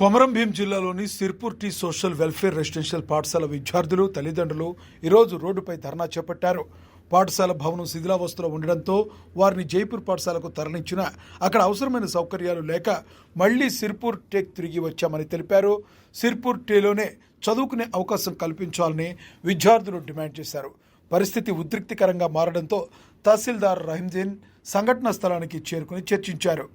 కొమరం భీం జిల్లాలోని Sirpur T social welfare residential పాఠశాల విద్యార్థులు తల్లిదండ్రులు ఈరోజు రోడ్డుపై ధర్నా చేపట్టారు. పాఠశాల భవనం శిథిలావస్థలో ఉండడంతో వారిని జైపూర్ పాఠశాలకు తరలించినా అక్కడ అవసరమైన సౌకర్యాలు లేక మళ్లీ సిర్పూర్ టేక్ తిరిగి వచ్చామని తెలిపారు. సిర్పూర్ టేలోనే చదువుకునే అవకాశం కల్పించాలని విద్యార్థులు డిమాండ్ చేశారు. పరిస్థితి ఉద్రిక్తికరంగా మారడంతో తహసీల్దార్ రహీందీన్ సంఘటనా స్థలానికి చేరుకుని చర్చించారు.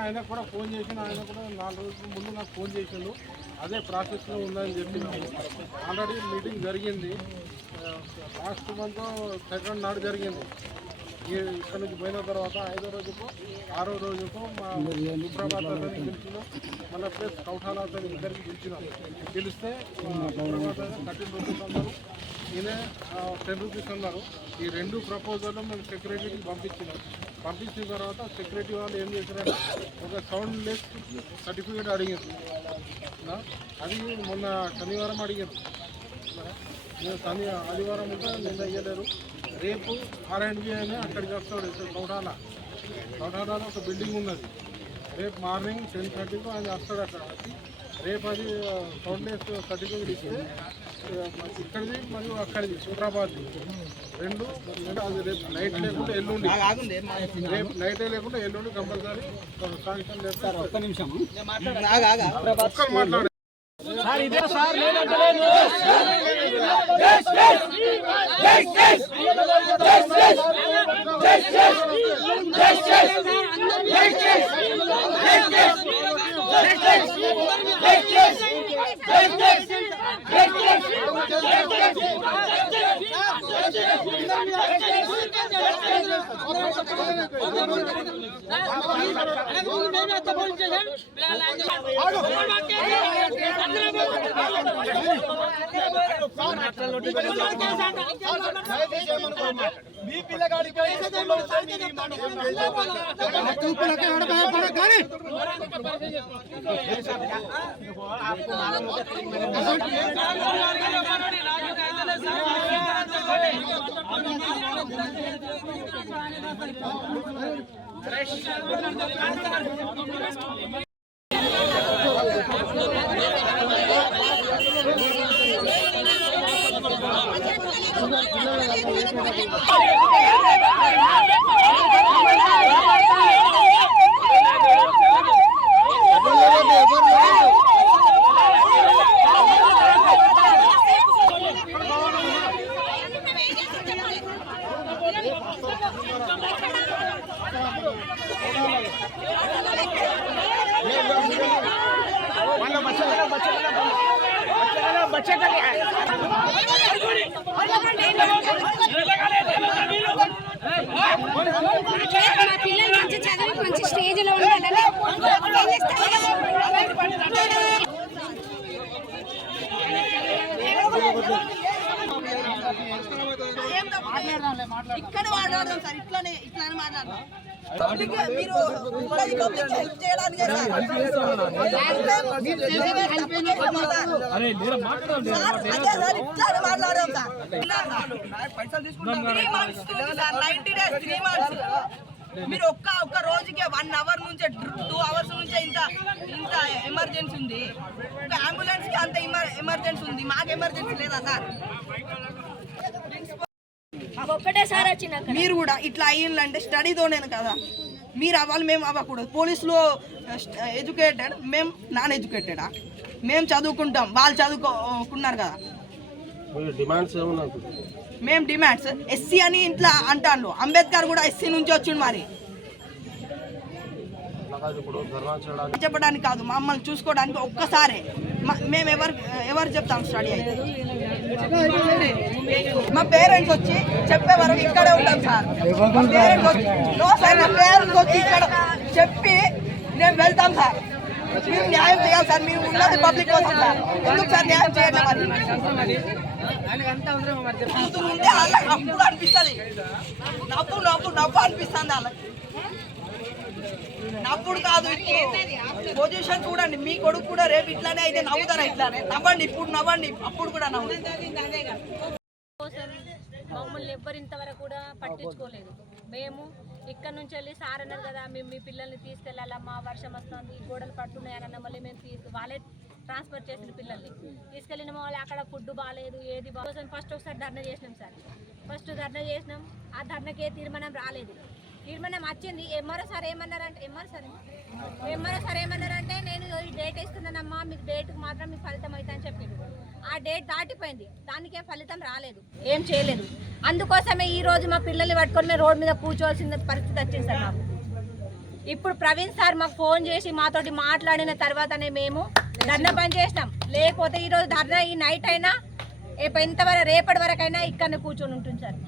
ఆయన కూడా ఫోన్ చేసిన ఆయన కూడా 4 రోజుల ముందు నాకు ఫోన్ చేసిండు. అదే ప్రాసెస్లో ఉందని చెప్పినాము. ఆల్రెడీ మీటింగ్ జరిగింది. లాస్ట్ మంత్ 2nd నాడు జరిగింది. ఇక్కడ నుంచి పోయిన తర్వాత 5వ రోజుకు 6వ రోజుకు మా సుప్రభాత్ అతన్ని పిలిచినాం. మళ్ళీ ప్లస్ కౌఠాల అతని ఇద్దరికి పిలిచినాం. పిలిస్తే సుప్రభాత్ 13 రూపీస్ అన్నారు, ఈయన 10 రూపీస్ అన్నారు. ఈ 2 ప్రపోజల్ మేము సెక్రటరీకి పంపించినాం. పంపించిన తర్వాత సెక్రటరీ వాళ్ళు ఏం చేశారంటే ఒక సౌండ్ లెస్ సర్టిఫికేట్ అడిగారు. అది మొన్న శనివారం అడిగారు. ఆదివారం ఉంటే నిన్న అయ్యలేరు. రేపు R&B అని అక్కడికి వస్తాడు. కౌటాలలో ఒక బిల్డింగ్ ఉన్నది. రేపు మార్నింగ్ 10:30కు ఆయన వస్తాడు. అక్కడ వచ్చి రేపు అది సౌండ్లెస్ సర్టిఫికేట్ ఇస్తే ఇక్కడిది మరియు అక్కడిది సూత్రాబాద్ది 2 అది రేపు నైట్ లేకుండా ఎల్లుండి, రేపు నైటే లేకుండా ఎల్లుండి కంపల్సరీ శాంక్షన్ చేస్తారు. ఒక్క నిమిషం మాట్లాడే సార్, ఇదే సార్ లేదంటలేను. మీ పిల్లగాడికి పిల్లలు మంచి చదివి మంచి స్టేజ్లో ఉండాలని ఇక్కడ మాట్లాడదాం సార్. ఇట్లానే మాట్లాడదాం. మీరు హెల్ప్ చేయడానికి మాట్లాడదాం సార్. పైసలు తీసుకుంటాం. 90 days 3 months. మీరు ఒక్క రోజుకే 1 hour నుంచే 2 hours నుంచే ఇంత ఎమర్జెన్సీ ఉంది. ఒక అంబులెన్స్ కి అంత ఎమర్జెన్సీ ఉంది. మాకు ఎమర్జెన్సీ లేదా సార్? ఒక్కటే సార్ వచ్చిన మీరు కూడా ఇట్లా అయ్యిందంటే స్టడీతోనే కదా మీరు అవ్వాలి, మేము అవ్వకూడదు. పోలీసులు ఎడ్యుకేటెడ్, మేము నాన్ ఎడ్యుకేటెడా? మేము చదువుకుంటాం, వాళ్ళు చదువుకున్నారు కదా. మేము డిమాండ్స్ ఎస్సీ అని ఇట్లా అంటాను. అంబేద్కర్ కూడా ఎస్సీ నుంచి వచ్చిండు. మరి చెప్పడానికి కాదు, మమ్మల్ని చూసుకోవడానికి ఒక్కసారి మేము ఎవరు చెప్తాం స్టడీ అయితే. మా పేరెంట్స్ వచ్చి చెప్పే వరకు ఇక్కడే ఉంటాం సార్. మా పేరెంట్స్ వచ్చి ఇక్కడ చెప్పి మేము వెళ్తాం సార్. మీరు న్యాయం చేయాలి సార్. మీరు ఉన్నది పబ్లిక్ కోసం సార్. ఎందుకు సార్ న్యాయం చేయట్లేదు? అప్పుడు అనిపిస్తుంది, నవ్వు అనిపిస్తుంది వాళ్ళకి. నవ్వుడు కాదు, ఇప్పుడు పొజిషన్ చూడండి. మీ కొడుకు కూడా రేపు ఇట్లానే అయితే నవ్వుతారా? ఇట్లానే నవ్వండి, ఇప్పుడు నవ్వండి, అప్పుడు కూడా నవ్వు. మమ్మల్ని ఎవ్వరు ఇంతవరకు కూడా పట్టించుకోలేదు. మేము ఇక్కడ నుంచి వెళ్ళి సార్ అన్నారు కదా, మేము మీ పిల్లల్ని తీసుకెళ్ళాలమ్మా, వర్షం వస్తుంది, గోడలు పట్టున్నాయన్న మళ్ళీ మేము వాళ్ళే ట్రాన్స్ఫర్ చేసిన పిల్లల్ని తీసుకెళ్ళిన వాళ్ళు అక్కడ ఫుడ్ బాగాలేదు, ఏది బాగా. ఫస్ట్ ఒకసారి ధర్నా చేసినాం సార్, ఫస్ట్ ధర్నా చేసినాం. ఆ ధర్నాకి ఏ తీర్మానం రాలేదు. తీర్మానం వచ్చింది. ఎంఆర్ఓ సార్ ఏమన్నారంటే నేను ఈ డేట్ ఇస్తున్నానమ్మా, మీకు డేట్కి మాత్రం మీకు ఫలితం అవుతుంది అని చెప్పిండు. ఆ డేట్ దాటిపోయింది, దానికే ఫలితం రాలేదు, ఏం చేయలేదు. అందుకోసమే ఈ రోజు మా పిల్లల్ని పట్టుకొని మేము రోడ్డు మీద కూర్చోవాల్సిన పరిస్థితి వచ్చింది సార్ మాకు. ఇప్పుడు ప్రవీణ్ సార్ మాకు ఫోన్ చేసి మాతోటి మాట్లాడిన తర్వాతనే మేము ధర్నా బంద్ చేసినాం. లేకపోతే ఈరోజు ధర్నా ఈ నైట్ అయినా ఎంతవరకు రేపటి వరకైనా ఇక్కడ కూర్చొని ఉంటుంది సార్.